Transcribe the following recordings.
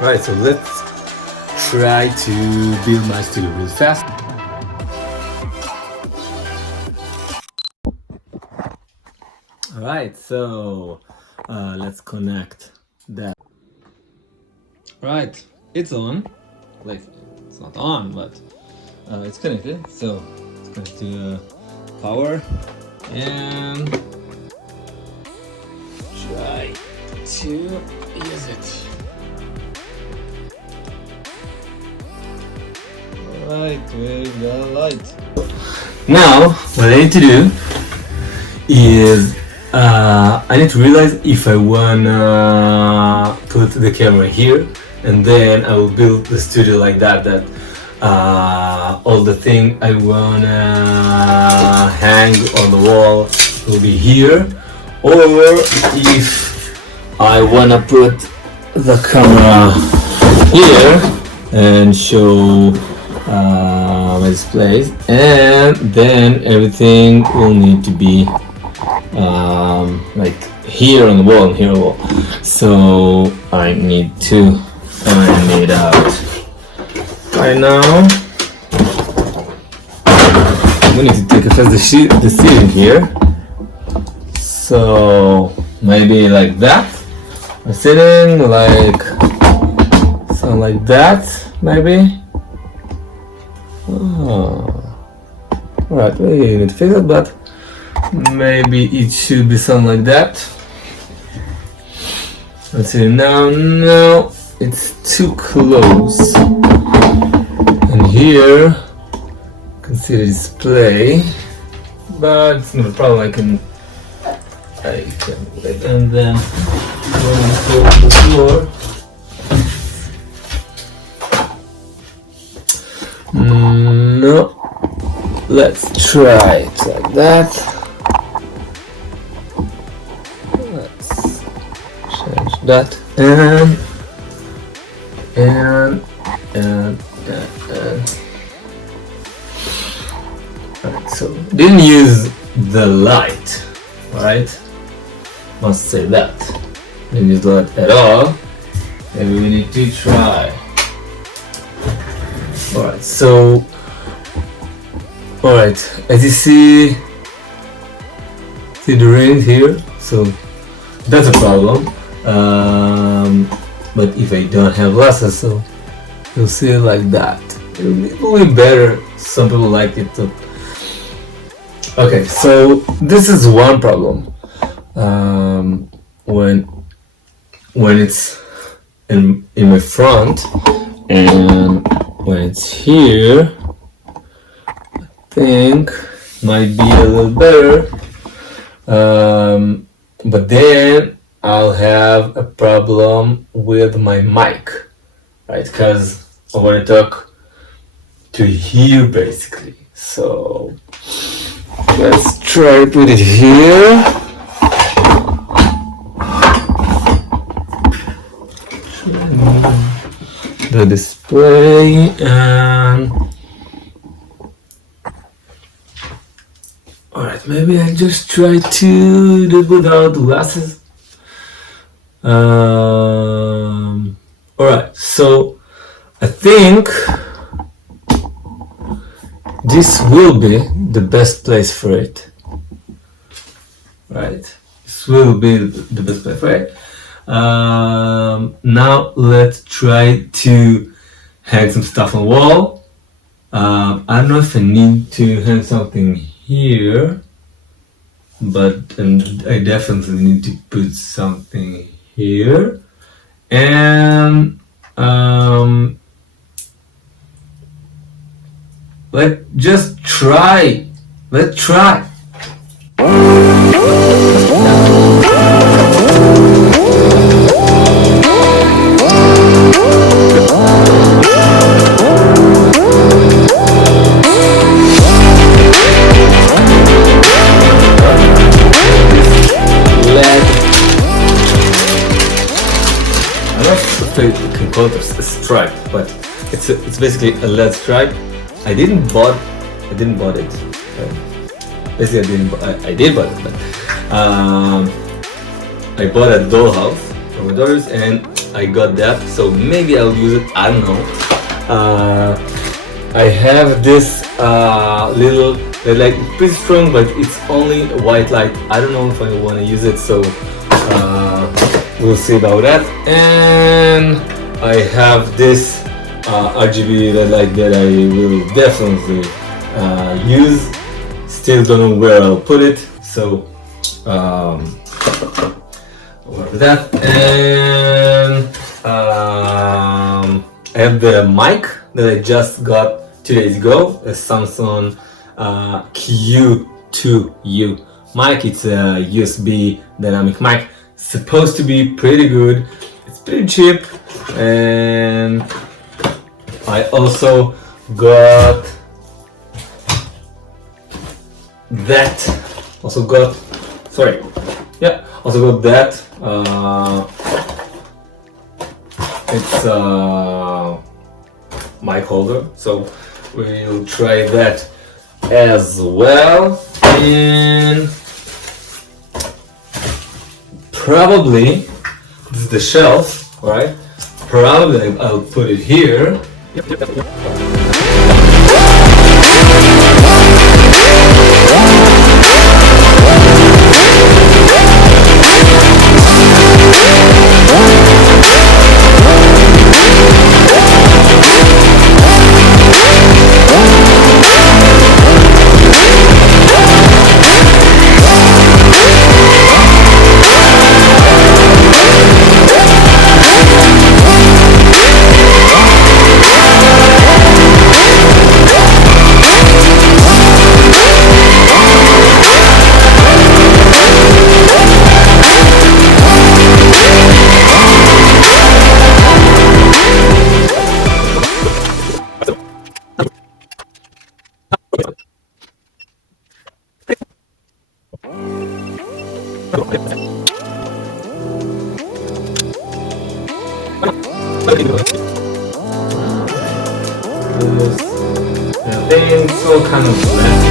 Right, so let's try to build my studio real fast. Alright, so let's connect that. Right, it's on. Like, it's not on, but it's connected. So it's connected to power and try to use it. Alright, we've got a light. Now, what I need to do is I need to realize if I wanna put the camera here, and then I will build the studio like that all the thing I wanna hang on the wall will be here, or if I wanna put the camera here and show my displays, and then everything will need to be like here on the wall and here on the wall. So I need to iron it out. Right now we need to take a first the ceiling here. So maybe like that. A ceiling like something like that, maybe. Oh. Alright, we need to fix it, but maybe it should be something like that. Let's see, now it's too close. And here you can see the display, but it's not a problem. I can wait, and then go to the floor. No, let's try it like that. Let's change that and Alright, so didn't use the light, right? Must say that. Didn't use the light at all. Maybe we need to try. Alright, so as you see the ring here, so that's a problem. But if I don't have glasses, so you'll see it like that. It will be better. Some people like it too. Okay, so this is one problem. When it's in my front, and when it's here, I think might be a little better. But then I'll have a problem with my mic, right? Because I want to talk to here basically. So let's try to put it here. The display, and alright, maybe I just try to do it without glasses. Alright, so I think this will be the best place for it. Right, this will be the best place for it. Now let's try to hang some stuff on the wall. I don't know if I need to hang something here, but I definitely need to put something here. And let's try. You can call it a stripe, but it's basically a LED stripe. I didn't bought it. Basically, I did buy it, but I bought a dollhouse from my daughters, and I got that, so maybe I'll use it, I don't know. I have this little, like, pretty strong, but it's only a white light. I don't know if I want to use it, so we'll see about that. And I have this RGB red light that I will definitely use. Still don't know where I'll put it, so with that. And I have the mic that I just got 2 days ago, a Samsung Q2U mic. It's a USB dynamic mic. It's supposed to be pretty good. It's pretty cheap. And I also got that. Also got that. It's a mic holder, so we'll try that as well. And probably this is the shelf, right? Probably I'll put it here. It's all kind of messy.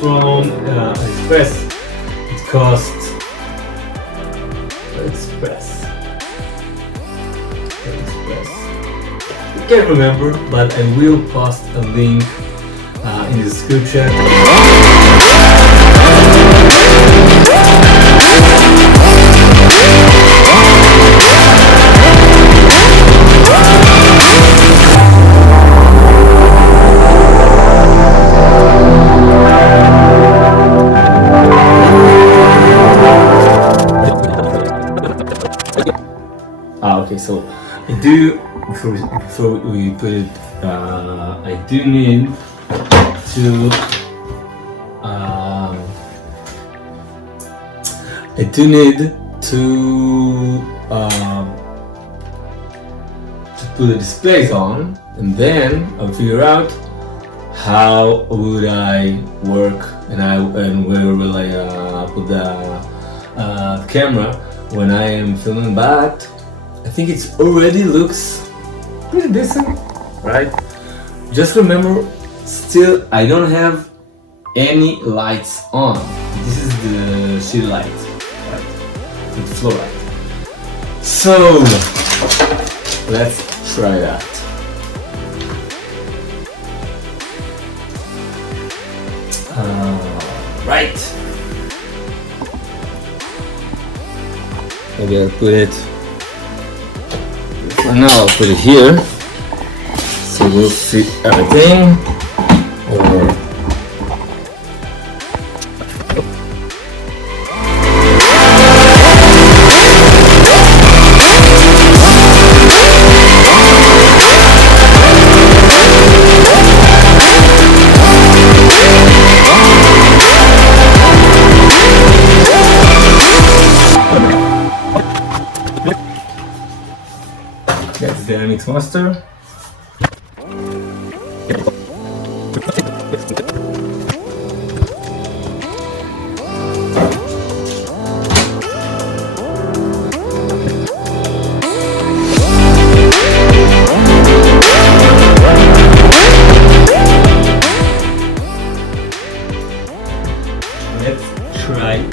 From Express. It cost Express. I can't remember, but I will post a link in the description. Okay, so I do, before we put it, I do need to put the displays on, and then I'll figure out how would I work and where will I put the camera when I am filming. But I think it already looks pretty decent, right? Just remember, still I don't have any lights on. This is the sheet light, right? The floor light. So let's try that. Right. Maybe I'll put it. For now, I'll put it here, so we'll see everything. Or that's the MX Master.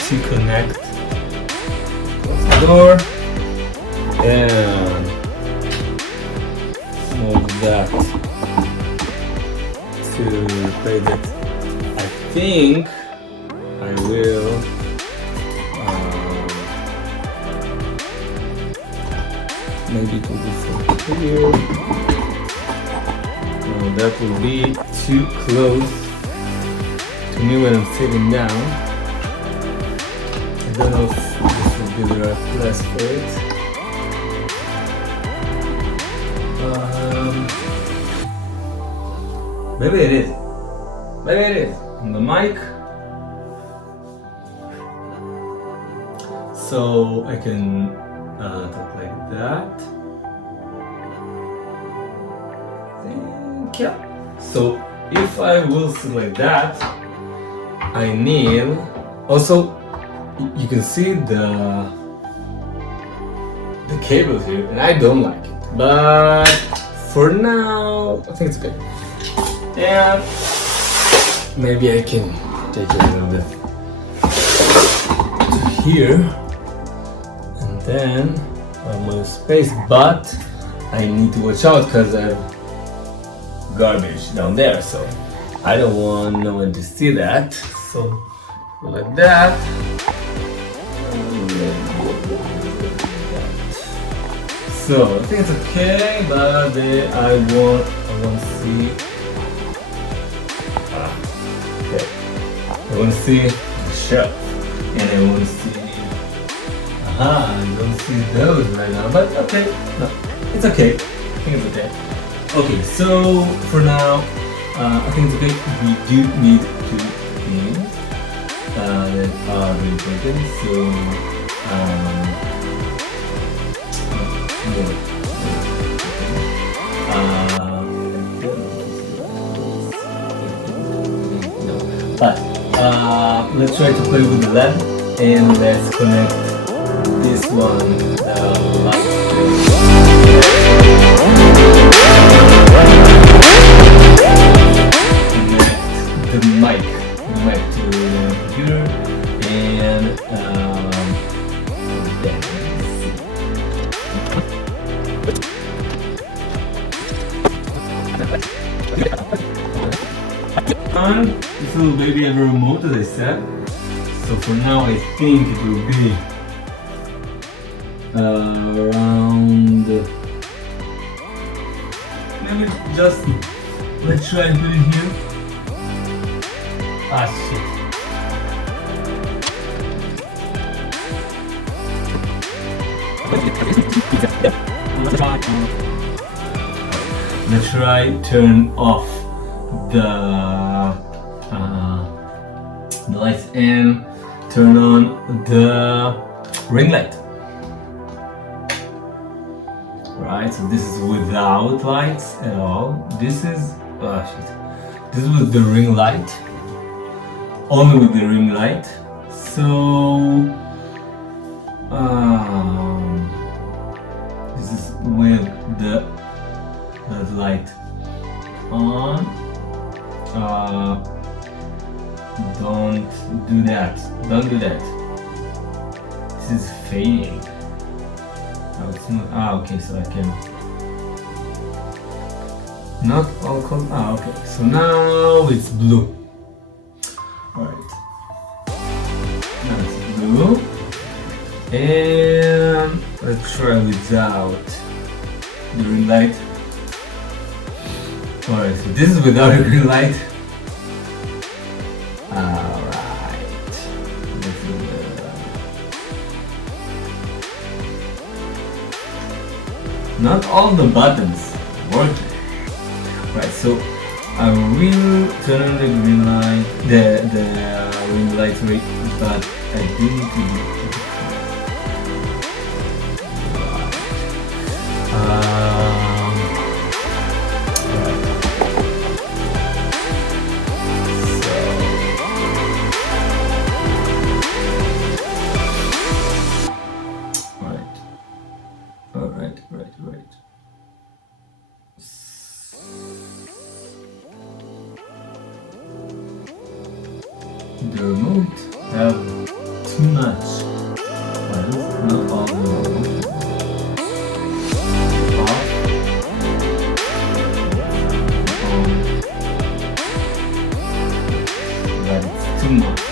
to connect the door and move that to play that. I think I will maybe it will be from here. No, that will be too close to me when I'm sitting down. I don't know if this will be the right place for it. Maybe it is. Maybe it is. On the mic. So I can talk like that. Yeah. So if I will sit like that, I need also you can see the cables here, and I don't like it, but for now I think it's okay. And maybe I can take it a little bit to here, and then I'm with space, but I need to watch out because I have garbage down there, so I don't want no one to see that. So like that. So I think it's okay, but I want to see. Okay, I want to see the shelf, and I want to see. I don't see those right now, but okay, no, it's okay. I think it's okay. Okay, so for now, I think it's okay. We do need two things that are very important. So, but let's try to play with the LED, and let's connect this one, light. The mic to the computer, and this little baby has a remote, as I said. So for now, I think it will be around. Maybe just let's try and put it here. Ah, shit. Let's try turn off the lights and turn on the ring light. Right, so this is without lights at all. This is this is with the ring light. Only with the ring light. So this is with the light on. Don't do that. Don't do that. This is fading. Oh, it's not. Okay. So I can not all color. Okay. So now it's blue. Alright. Now it's blue. And let's try without the ring light. Alright, so this is without a green light. Alright. This is not all the buttons work. Right, so I will turn on the green light, the ring light rate, but I do need to do Right. The remote have too much. Well, not all the way. Off. But it's too much.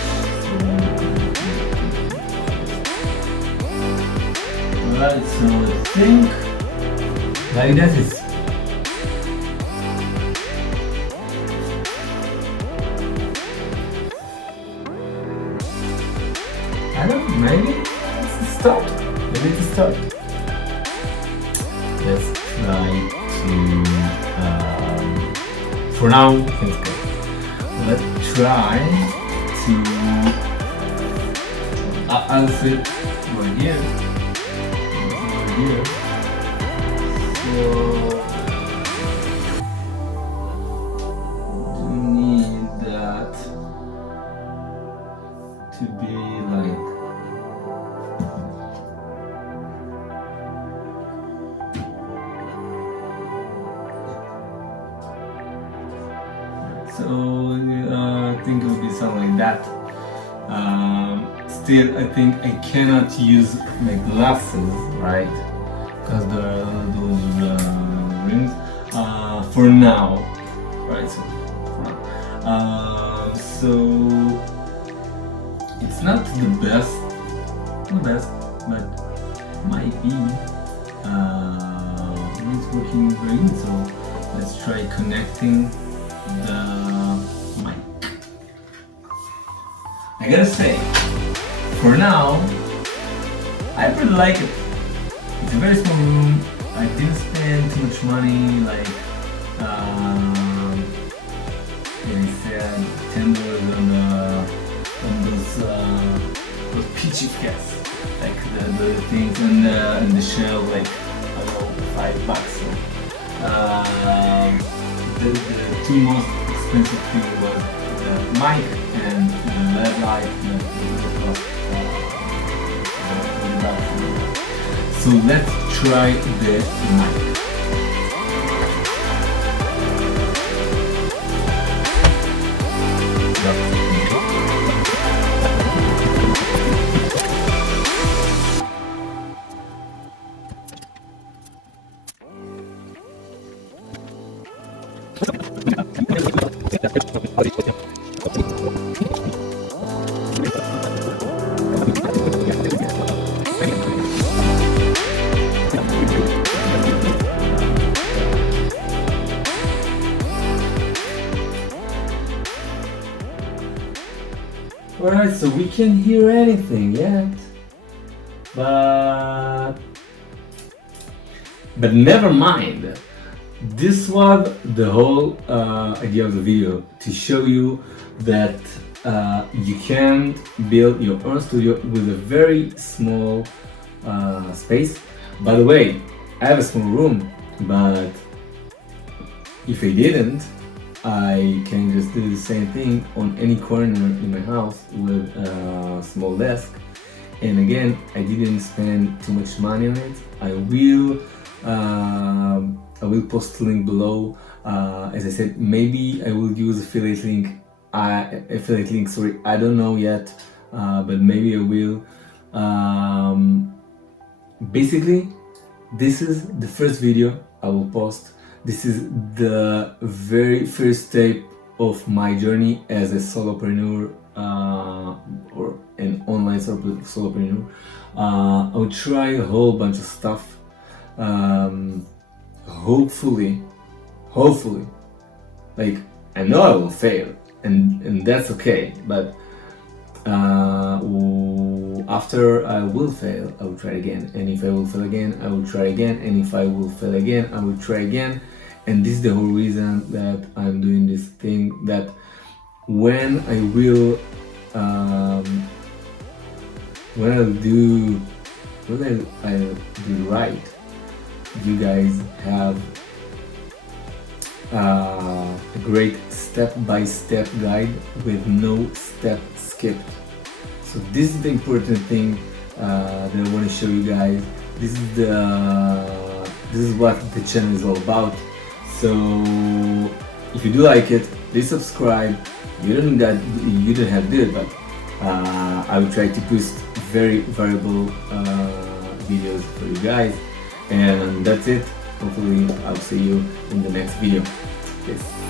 Alright, so I think like that is. I don't know, maybe let's start. Maybe to start. Let's try to, for now, things go. Let's try to, I'll sit right here. Here. So you need that to be like so. I think it will be something like that. Still, I think I cannot use my glasses, right? Because there are those rings. For now, right? So, so it's not the best, but might be. It's working very good. So let's try connecting the mic. I gotta say, for now, I really like it. It's a very small room. I didn't spend too much money, like I said, $10 on those peachy cats, like the things on the shelf, like I don't know, $5. So, the two most expensive things was the mic and the LED light that cost $40. So let's try the mic. Alright, so we can't hear anything yet, but never mind. This was the whole idea of the video, to show you that you can build your own studio with a very small space. By the way, I have a small room, but if I didn't, I can just do the same thing on any corner in my house with a small desk. And again, I didn't spend too much money on it. I will post the link below. As I said, maybe I will use affiliate link. Sorry, I don't know yet, but maybe I will. Basically, this is the first video I will post. This is the very first step of my journey as a solopreneur or an online solopreneur. I'll try a whole bunch of stuff. Hopefully, like, I know I will fail, and that's okay, but after I will fail, I will try again, and if I will fail again, I will try again, and if I will fail again, I will try again. And this is the whole reason that I'm doing this thing, that when I will I'll do right, you guys have a great step-by-step guide with no step skipped. So this is the important thing that I want to show you guys. This is what the channel is all about. So if you do like it, please subscribe. You don't have to do it, but I will try to post very variable videos for you guys, and that's it. Hopefully I'll see you in the next video. Peace.